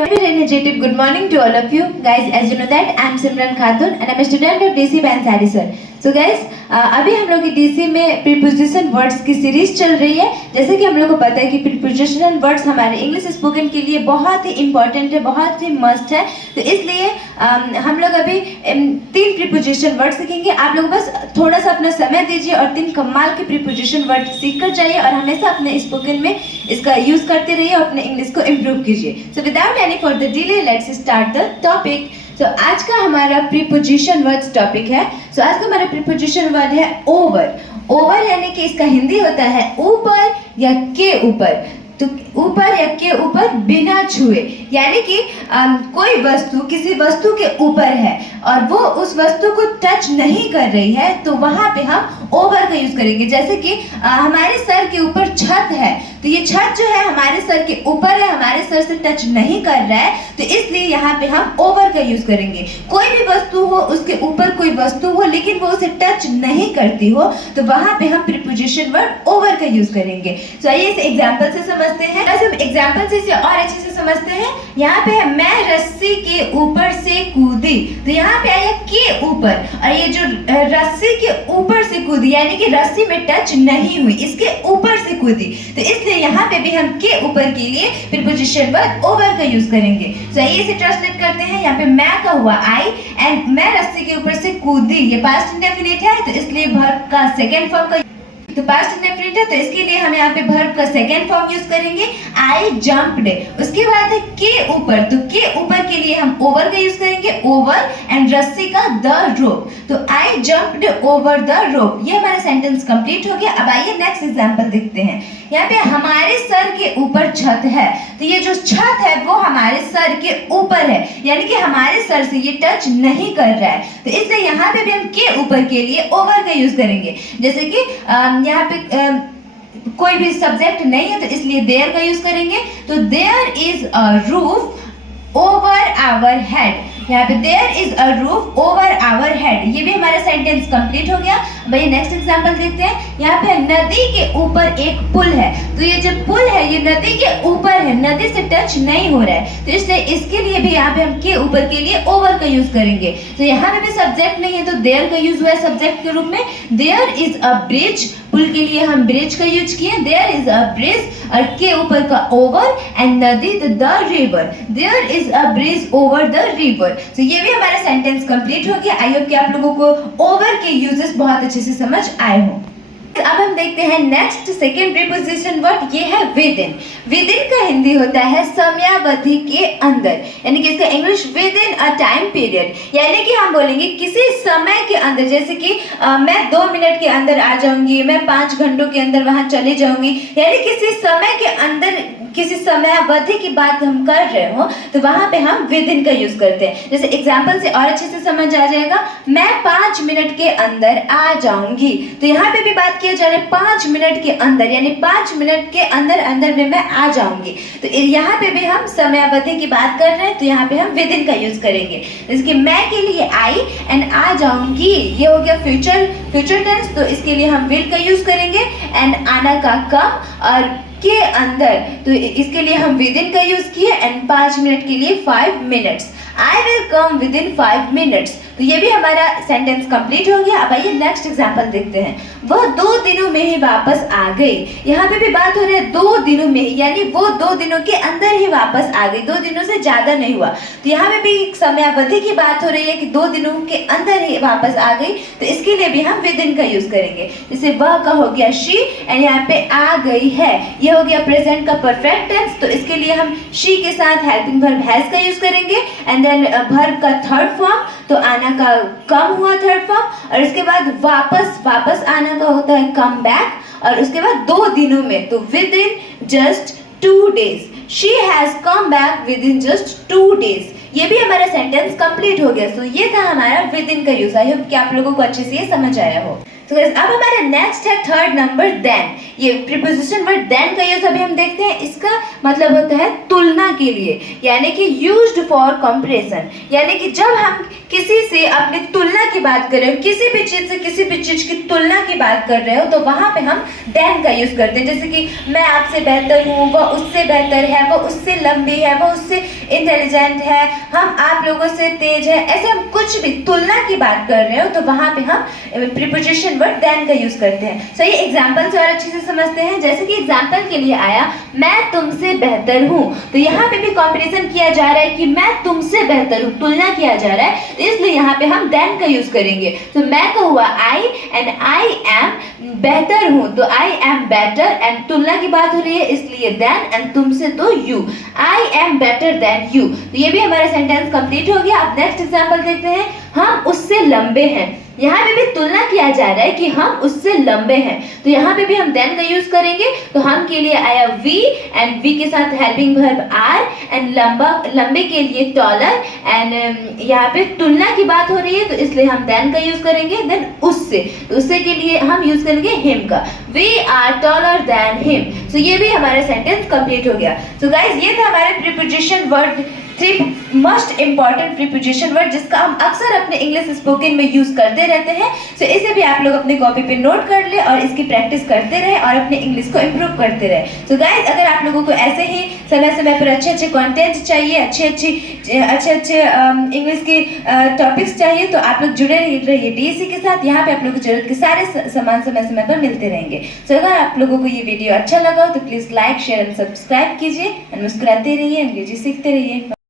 Very energetic good morning to all of you guys. As you know that I am Simran Khatun and I am a student of DC Bansari sir. So guys, अभी हम लोग की DC में preposition words की series चल रही है. जैसे कि हम लोग को पता है कि प्रीपोजिशनल वर्ड्स हमारे इंग्लिश स्पोकन के लिए बहुत ही इंपॉर्टेंट है, बहुत ही मस्ट है. तो इसलिए हम लोग अभी 3 प्रीपोजिशन वर्ड सीखेंगे. आप लोग बस थोड़ा सा अपना समय दीजिए और 3 कमाल के प्रीपोजिशन वर्ड सीख कर जाइए और हमेशा अपने स्पोकन में इसका यूज करते रहिए और अपने इंग्लिश को इम्प्रूव कीजिए. So without any further delay let's start the topic. तो आज का हमारा प्रीपोजिशन वर्ड्स टॉपिक है. सो आज का हमारा प्रीपोजिशन वर्ड है ओवर. ओवर यानी कि इसका हिंदी होता है ऊपर या के ऊपर. तो ऊपर या के ऊपर बिना छुए, यानी कि कोई वस्तु किसी वस्तु के ऊपर है और वो उस वस्तु को टच नहीं कर रही है तो वहां पे हम ओवर का यूज करेंगे. जैसे कि हमारे सर के ऊपर छत है तो ये छत जो है हमारे सर के ऊपर है, हमारे सर से टच नहीं कर रहा है, तो इसलिए यहाँ पे हम ओवर का यूज करेंगे. कोई भी वस्तु हो, उसके ऊपर कोई वस्तु हो लेकिन वो उसे टच नहीं करती हो तो वहां पे हम प्रीपोजिशन वर्ड ओवर का यूज करेंगे. तो आइए इसे एग्जांपल से समझते हैं. एग्जांपल से इसे और अच्छे से समझते हैं. यहाँ पे है मैं रस्सी के ऊपर से कूदी. तो यहाँ पे आया के ऊपर और ये जो रस्सी के ऊपर से कूदी यानी कि रस्सी में टच नहीं हुई, इसके ऊपर से कूदी. तो इसलिए यहाँ पे भी हम के ऊपर के लिए प्रीपोजिशन वर्ड ओवर का यूज करेंगे. तो आइए इसे ट्रांसलेट करते हैं. यहाँ पे मैं का हुआ आई एंड मैं रस्सी के ऊपर से कूदी. ये पास्ट इंडेफिनिट है तो इसलिए वर्ब का सेकेंड फॉर्म का तो पास्ट इंडेफिनिट है तो इसके लिए हम यहाँ पे वर्ब का सेकेंड फॉर्म यूज करेंगे आई जंप्ड. उसके बाद है के ऊपर. तो के ऊपर के लिए हम ओवर का यूज करेंगे, ओवर एंड रस्सी का द रोप. तो आई जंप्ड ओवर द रोप. ये हमारा सेंटेंस कंप्लीट हो गया. अब आइए नेक्स्ट एग्जांपल देखते हैं. यहाँ पे हमारे सर के ऊपर छत है. तो ये जो छत है वो हमारे सर के ऊपर है यानी कि हमारे सर से ये टच नहीं कर रहा है. तो इसलिए यहाँ पे भी हम के ऊपर के लिए ओवर का यूज करेंगे. जैसे कि यहाँ पे कोई भी सब्जेक्ट नहीं है तो इसलिए देयर का यूज करेंगे. तो there is a roof over our head. यहाँ पे there is a roof over our head. ये भी हमारा सेंटेंस कंप्लीट हो गया. भाई नेक्स्ट एग्जांपल देखते हैं. यहाँ पे नदी के ऊपर एक पुल है. तो ये जो पुल है ये नदी के ऊपर है, नदी से टच नहीं हो रहा है. तो इसलिए इसके लिए भी यहाँ पे हम के ऊपर के लिए ओवर का यूज करेंगे. तो यहाँ पे भी सब्जेक्ट नहीं है तो देयर का यूज हुआ है सब्जेक्ट के रूप में. There is a bridge. पुल के लिए हम ब्रिज का यूज किए. देयर इज अ ब्रिज और के ऊपर का ओवर एंड नदी the river. There is a bridge over the river. तो ये भी हमारा सेंटेंस कंप्लीट हो गया. आई होप कि आप लोगों को ओवर के यूजेस बहुत अच्छे से समझ आए हों. अब हम देखते हैं नेक्स्ट सेकेंड प्रीपोजिशन वर्ड. ये है विद इन. विद इन का हिंदी होता है समयावधि के अंदर, यानी कि इसका English with in a time period. यानी कि हम बोलेंगे किसी समय के अंदर. जैसे कि मैं 2 मिनट के अंदर आ जाऊंगी, मैं 5 घंटों के अंदर वहां चली जाऊंगी, यानी किसी समय के अंदर किसी समयावधि की बात हम कर रहे हो तो वहां पे हम विद इन का यूज करते हैं. जैसे एग्जांपल से और अच्छे से समझ आ जाएगा. मैं 5 मिनट के अंदर आ जाऊंगी. तो यहाँ पे भी बात किया जा रहा है 5 मिनट के अंदर, यानी 5 मिनट के अंदर अंदर में मैं आ जाऊंगी. तो यहाँ पे भी हम समयावधि की बात कर रहे हैं तो यहाँ पे हम विद इन का यूज करेंगे. जैसे कि मैं के लिए आई एंड आ जाऊंगी, ये हो गया फ्यूचर टेंस. तो इसके लिए हम विल का यूज करेंगे एंड आना का कम और के अंदर. तो इसके लिए हम विद इन का यूज किए एंड 5 मिनट के लिए 5 minutes. I will come with in 5 minutes. तो ये भी हमारा सेंटेंस कंप्लीट हो गया. अब आइए नेक्स्ट एग्जांपल देखते हैं. वह 2 दिनों में ही वापस आ गई. यहाँ पे भी बात हो रही है 2 दिनों में ही, यानी वो 2 दिनों के अंदर ही वापस आ गई, 2 दिनों से ज्यादा नहीं हुआ. तो यहाँ पे भी समयावधि की बात हो रही है कि 2 दिनों के अंदर ही वापस आ गई. तो इसके लिए भी हम विद इन का यूज करेंगे. जैसे वह का हो गया शी एंड यहाँ पे आ गई है, ये हो गया प्रेजेंट का परफेक्ट टेंस. तो इसके लिए हम शी के साथ हेल्पिंग वर्ब हैज का यूज करेंगे एंड देन वर्ब का थर्ड फॉर्म. तो आना का कम हुआ थर्ड फॉर्म और इसके बाद वापस आना का होता है कम बैक और उसके बाद 2 दिनों में. तो with in just 2 days. She has come back with in just 2 days. ये भी हमारा सेंटेंस कंप्लीट हो गया. सो ये था हमारा विद इन का यूज. आई होप कि आप लोगों को अच्छे से ये समझ आया हो. तो गाइस अब हमारा नेक्स्ट है थर्ड नंबर देन। ये प्रीपोजिशन वर्ड देन का यूज अभी हम देखते हैं। इसका मतलब होता है तुलना के लिए, यानी कि यूज्ड फॉर कंपैरिजन, यानी कि जब हम किसी से अपनी तुलना की बात कर रहे हो, किसी भी चीज से किसी भी चीज की तुलना की बात कर रहे हो, तो वहां पे हम देन का यूज करते हैं। जैसे कि मैं आपसे बेहतर हूँ, वह उससे बेहतर है, वह उससे लंबी है, वह उससे इंटेलिजेंट है, हम आप लोगों से तेज है, ऐसे हम कुछ भी तुलना की बात कर रहे हो तो वहां पे हम प्रीपोजिशन वर्ड देन का यूज करते हैं। सो ये एग्जांपल से और अच्छे से समझते हैं। जैसे कि एग्जांपल के लिए आया मैं तुमसे बेहतर हूँ, तो यहाँ पे भी कंपैरिजन किया जा रहा है कि मैं तुमसे बेहतर हूँ, तुलना किया जा रहा है, तो इसलिए यहाँ पे हम देन का यूज करेंगे। तो मैं का हुआ आई एंड आई एम बेहतर हूँ, तो आई एम बेटर, एंड तुलना की बात हो रही है इसलिए देन, एंड तुमसे तो you, I am better than you. तो ये भी हमारा सेंटेंस कंप्लीट हो गया। अब नेक्स्ट एग्जांपल देखते हैं। हम उससे लंबे हैं, यहाँ पे भी तुलना किया जा रहा है कि हम उससे लंबे हैं, तो यहाँ पे भी हम देन का यूज करेंगे। तो हम के लिए आया वी, एंड वी के साथ हेल्पिंग वर्ब आर, एंड लंबे के लिए टॉलर, एंड यहाँ पे तुलना की बात हो रही है तो इसलिए हम देन का यूज करेंगे। देन उससे, तो उससे के लिए हम यूज करेंगे हिम का, we are taller than him. So ये भी हमारा सेंटेंस कंप्लीट हो गया। सो गाइस ये था हमारे preposition word, 3 most important preposition word जिसका हम अक्सर अपने इंग्लिश स्पोकन में यूज करते रहते हैं। सो इसे भी आप लोग अपने कॉपी पे नोट कर ले और इसकी प्रैक्टिस करते रहे और अपने इंग्लिश को इम्प्रूव करते रहे। सो गाइस अगर आप लोगों को ऐसे ही समय समय पर अच्छे कंटेंट चाहिए, अच्छे इंग्लिश के टॉपिक्स चाहिए, तो आप लोग जुड़े रहिए डीएससी के साथ। यहाँ पे आप लोगों को जरूरत के सारे सामान समय समय पर मिलते रहेंगे। सो अगर आप लोगों को ये वीडियो अच्छा लगा हो तो please like share and subscribe कीजिए, एंड मुस्कुराते रहिए, अंग्रेजी सीखते रहिए।